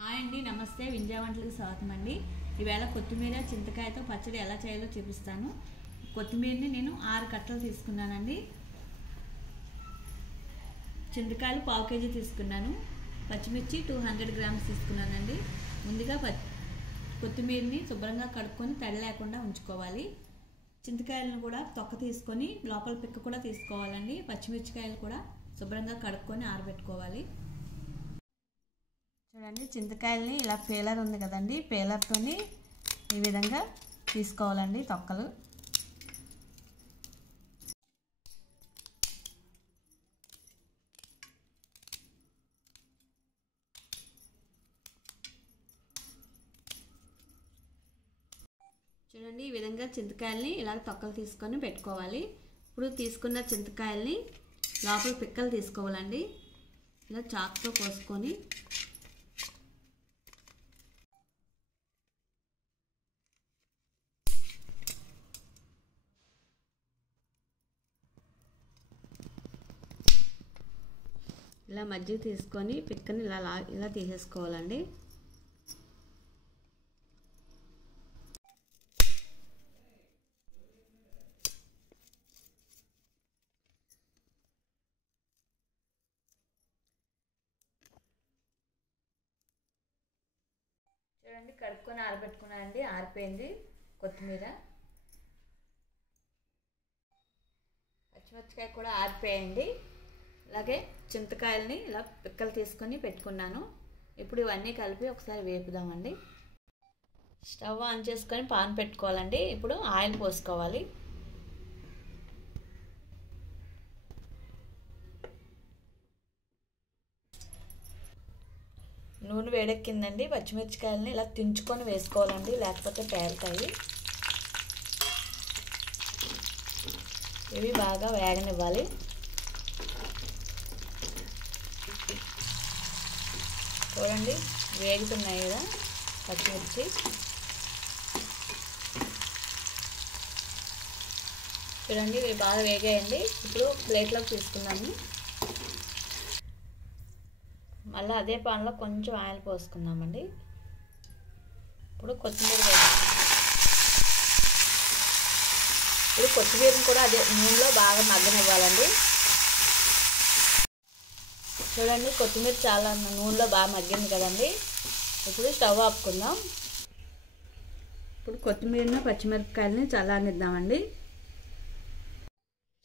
Hi అండి, నమస్తే. వింజా వంటలకు స్వాగతం అండి. ఈవేళ కొత్తిమీర చింతకాయతో పచ్చడి ఎలా చేయాలో చూపిస్తాను. కొత్తిమీరని నేను 6 కట్టలు తీసుకున్నానండి. చింతకాయలు 1/2 కేజీ తీసుకున్నాను. పచ్చిమిర్చి 200 గ్రామ్స్ తీసుకున్నానండి. ముందుగా కొత్తిమీరని శుభ్రంగా కడుక్కొని తడి లేకుండా ఉంచుకోవాలి. చింతకాయలను కూడా తొక్క తీసుకొని లోపల పిక్క కూడా తీసుకోవాలండి. పచ్చిమిర్చికాయలు కూడా శుభ్రంగా కడుక్కొని ఆరబెట్టుకోవాలి. చూడండి, చింతకాయలని ఇలా పేలర్ ఉంది కదండి, పేలర్తోని ఈ విధంగా తీసుకోవాలండి తొక్కలు. చూడండి, ఈ విధంగా చింతకాయలని ఇలా తొక్కలు తీసుకొని పెట్టుకోవాలి. ఇప్పుడు తీసుకున్న చింతకాయలని లోపల పిక్కలు తీసుకోవాలండి. ఇలా చాకుతో కోసుకొని ఇలా మజ్జిగ తీసుకొని పిక్కని ఇలా తీసేసుకోవాలండి. చూడండి, కడుక్కొని ఆరబెట్టుకున్నానండి. ఆరిపోయింది కొత్తిమీర. పచ్చిమిరపకాయ కూడా ఆరిపోయాయండి. అలాగే చింతకాయలని ఇలా పిక్కలు తీసుకొని పెట్టుకున్నాను. ఇప్పుడు ఇవన్నీ కలిపి ఒకసారి వేపుదామండి. స్టవ్ ఆన్ చేసుకొని పాన్ పెట్టుకోవాలండి. ఇప్పుడు ఆయిల్ పోసుకోవాలి. నూనె వేడెక్కిందండి. పచ్చిమిరపకాయలని ఇలా తుంచుకొని వేసుకోవాలండి, లేకపోతే పేలుతాయి. ఇవి బాగా వేగనివ్వాలి. చూడండి, వేగుతున్నాయి కదా పచ్చిమిర్చి. చూడండి, ఇవి బాగా వేగాయండి. ఇప్పుడు ప్లేట్లోకి తీసుకున్నాము. మళ్ళీ అదే పాన్లో కొంచెం ఆయిల్ పోసుకుందామండి. ఇప్పుడు కొత్తిమీరని కూడా అదే నూనెలో బాగా మగ్గనివ్వాలండి. చూడండి, కొత్తిమీర చాలా నూనెలో బాగా మగ్గింది కదండి. ఇప్పుడు స్టవ్ ఆపుకుందాం. ఇప్పుడు కొత్తిమీరని పచ్చిమిరపకాయలని చల్లారనిద్దామండి.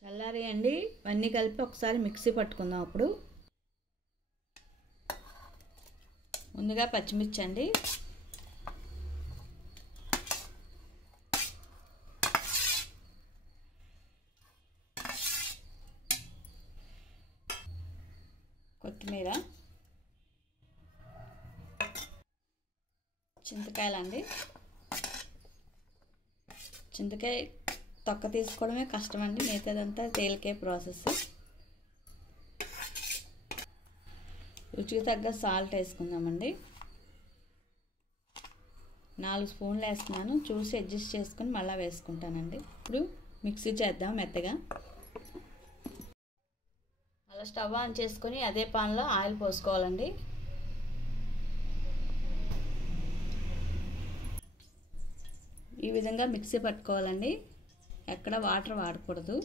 చల్లారేయండి. ఇవన్నీ కలిపి ఒకసారి మిక్సీ పట్టుకుందాం. అప్పుడు ముందుగా పచ్చిమిర్చి అండి. కొత్తిమీర, చింతకాయలండి. చింతకాయ తొక్క తీసుకోవడమే కష్టమండి, మిగతాదంతా తేలికే ప్రాసెస్. రుచికి తగ్గ సాల్ట్ వేసుకుందామండి. 4 స్పూన్లు వేస్తున్నాను. చూసి అడ్జస్ట్ చేసుకొని మళ్ళీ వేసుకుంటానండి. ఇప్పుడు మిక్సీ చేద్దాం మెత్తగా. అలా స్టవ్ ఆన్ చేసుకొని అదే పాన్లో ఆయిల్ పోసుకోవాలండి. ఈ విధంగా మిక్సీ పట్టుకోవాలండి. ఎక్కడ వాటర్ వాడకూడదు.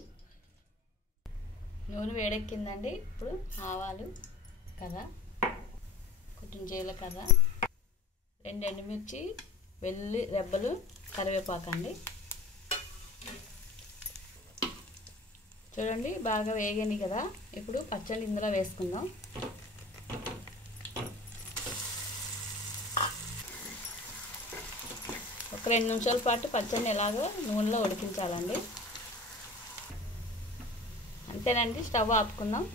నూనె వేడెక్కిందండి. ఇప్పుడు ఆవాలు కర్ర, కొంచెం జీలకర్ర, 2 ఎండుమిర్చి, వెల్లుల్లి రెబ్బలు, కరివేపాకండి. చూడండి, బాగా వేగని కదా. ఇప్పుడు పచ్చడి ఇందులో వేసుకుందాం. ఒక 2 నిమిషాల పాటు పచ్చడిని ఎలాగో నూనెలో ఉడికించాలండి. అంతేనండి, స్టవ్ ఆపుకుందాం.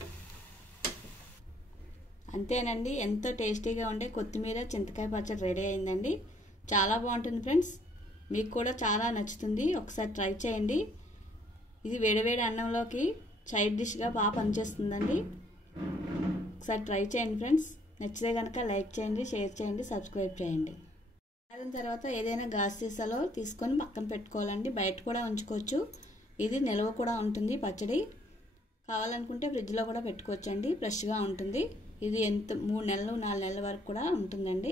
అంతేనండి, ఎంతో టేస్టీగా ఉండే కొత్తిమీర చింతకాయ పచ్చడి రెడీ అయిందండి. చాలా బాగుంటుంది ఫ్రెండ్స్. మీకు కూడా చాలా నచ్చుతుంది. ఒకసారి ట్రై చేయండి. ఇది వేడివేడి అన్నంలోకి సైడ్ డిష్గా బాగా పనిచేస్తుందండి. ఒకసారి ట్రై చేయండి ఫ్రెండ్స్. నచ్చితే కనుక లైక్ చేయండి, షేర్ చేయండి, సబ్స్క్రైబ్ చేయండి. దాని తర్వాత ఏదైనా గాజు సీసాలో తీసుకొని పక్కన పెట్టుకోవాలండి. బయట కూడా ఉంచుకోవచ్చు. ఇది నిల్వ కూడా ఉంటుంది పచ్చడి. కావాలనుకుంటే ఫ్రిడ్జ్లో కూడా పెట్టుకోవచ్చండి, ఫ్రెష్గా ఉంటుంది. ఇది ఎంత 3 నెలలు 4 నెలల వరకు కూడా ఉంటుందండి.